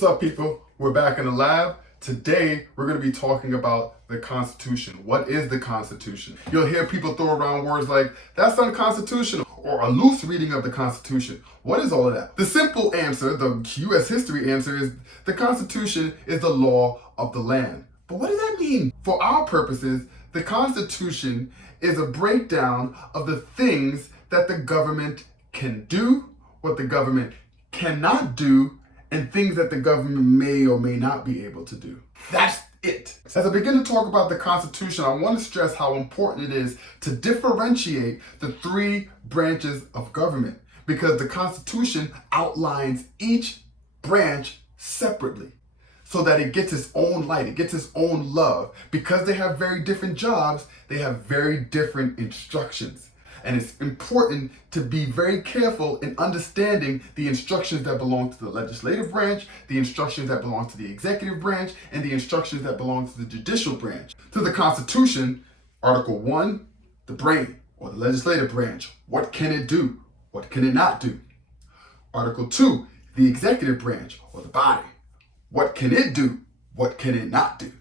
What's up, people? We're back in the lab. Today, we're going to be talking about the Constitution. What is the Constitution? You'll hear people throw around words like, that's unconstitutional, or a loose reading of the Constitution. What is all of that? The simple answer, the U.S. history answer, is the Constitution is the law of the land. But what does that mean? For our purposes, the Constitution is a breakdown of the things that the government can do, what the government cannot do, and things that the government may or may not be able to do. That's it. As I begin to talk about the Constitution, I want to stress how important it is to differentiate the three branches of government, because the Constitution outlines each branch separately so that it gets its own light, it gets its own love. Because they have very different jobs, they have very different instructions. And it's important to be very careful in understanding the instructions that belong to the legislative branch, the instructions that belong to the executive branch, and the instructions that belong to the judicial branch. To the Constitution, Article 1, the brain, or the legislative branch. What can it do? What can it not do? Article 2, the executive branch, or the body. What can it do? What can it not do?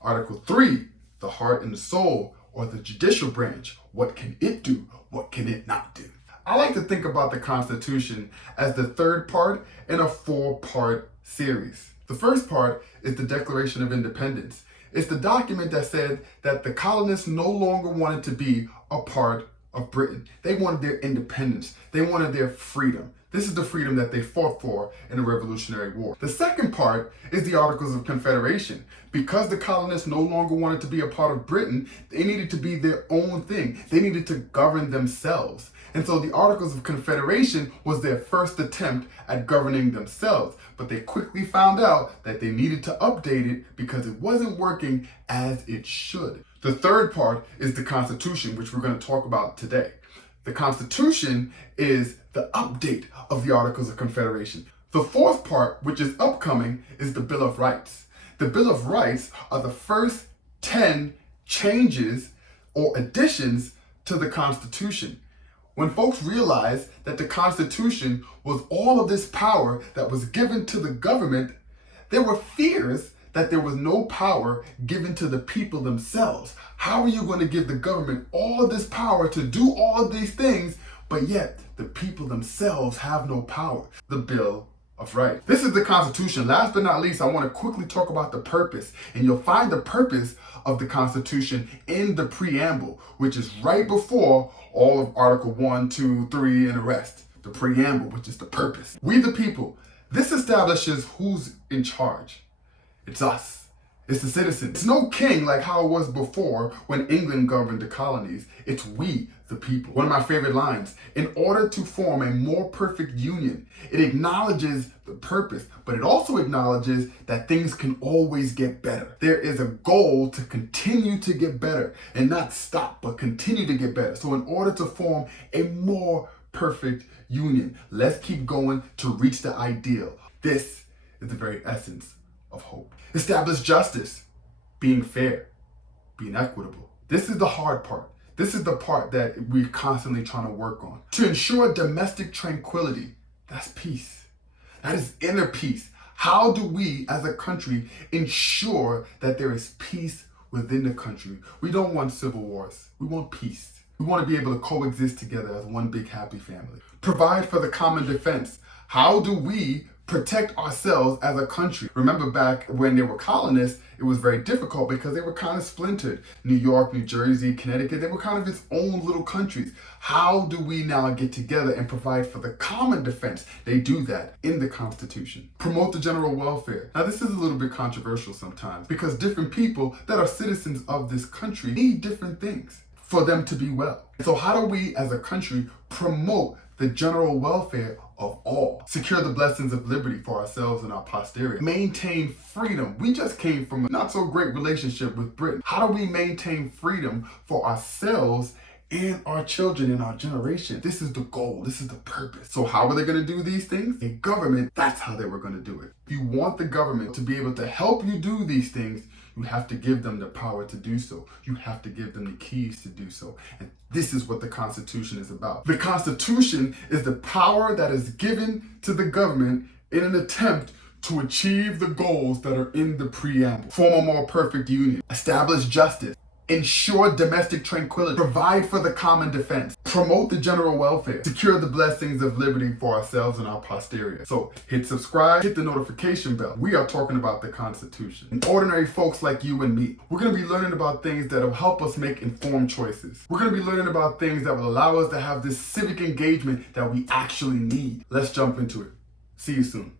Article 3, the heart and the soul, or the judicial branch. What can it do? What can it not do? I like to think about the Constitution as the third part in a 4-part series. The first part is the Declaration of Independence. It's the document that said that the colonists no longer wanted to be a part of Britain. They wanted their independence. They wanted their freedom. This is the freedom that they fought for in the Revolutionary War. The second part is the Articles of Confederation. Because the colonists no longer wanted to be a part of Britain, they needed to be their own thing. They needed to govern themselves. And so the Articles of Confederation was their first attempt at governing themselves. But they quickly found out that they needed to update it because it wasn't working as it should. The third part is the Constitution, which we're going to talk about today. The Constitution is the update of the Articles of Confederation. The fourth part, which is upcoming, is the Bill of Rights. The Bill of Rights are the first 10 changes or additions to the Constitution. When folks realized that the Constitution was all of this power that was given to the government, there were fears that there was no power given to the people themselves. How are you going to give the government all of this power to do all of these things, but yet the people themselves have no power? The Bill of Rights. This is the Constitution. Last but not least, I want to quickly talk about the purpose. And you'll find the purpose of the Constitution in the preamble, which is right before all of Article 1, 2, 3, and the rest. The preamble, which is the purpose. We the people. This establishes who's in charge. It's us. It's the citizens. It's no king like how it was before when England governed the colonies. It's we, the people. One of my favorite lines, in order to form a more perfect union, it acknowledges the purpose, but it also acknowledges that things can always get better. There is a goal to continue to get better and not stop, but continue to get better. So in order to form a more perfect union, let's keep going to reach the ideal. This is the very essence of hope. Establish justice, being fair, being equitable. This is the hard part. This is the part that we're constantly trying to work on. To ensure domestic tranquility, that's peace. That is inner peace. How do we as a country ensure that there is peace within the country? We don't want civil wars. We want peace. We want to be able to coexist together as one big happy family. Provide for the common defense. How do we protect ourselves as a country? Remember back when they were colonists, it was very difficult because they were kind of splintered. New York, New Jersey, Connecticut, they were kind of its own little countries. How do we now get together and provide for the common defense? They do that in the Constitution. Promote the general welfare. Now this is a little bit controversial sometimes because different people that are citizens of this country need different things for them to be well. So how do we as a country promote the general welfare of all? Secure the blessings of liberty for ourselves and our posterity. Maintain freedom. We just came from a not so great relationship with Britain. How do we maintain freedom for ourselves and our children and our generation? This is the goal. This is the purpose. So how are they going to do these things? A government, that's how they were going to do it. If you want the government to be able to help you do these things, you have to give them the power to do so. You have to give them the keys to do so. And this is what the Constitution is about. The Constitution is the power that is given to the government in an attempt to achieve the goals that are in the preamble, form a more perfect union, establish justice, ensure domestic tranquility, provide for the common defense, promote the general welfare, secure the blessings of liberty for ourselves and our posterior. So hit subscribe, hit the notification bell. We are talking about the Constitution. And ordinary folks like you and me, we're going to be learning about things that will help us make informed choices. We're going to be learning about things that will allow us to have this civic engagement that we actually need. Let's jump into it. See you soon.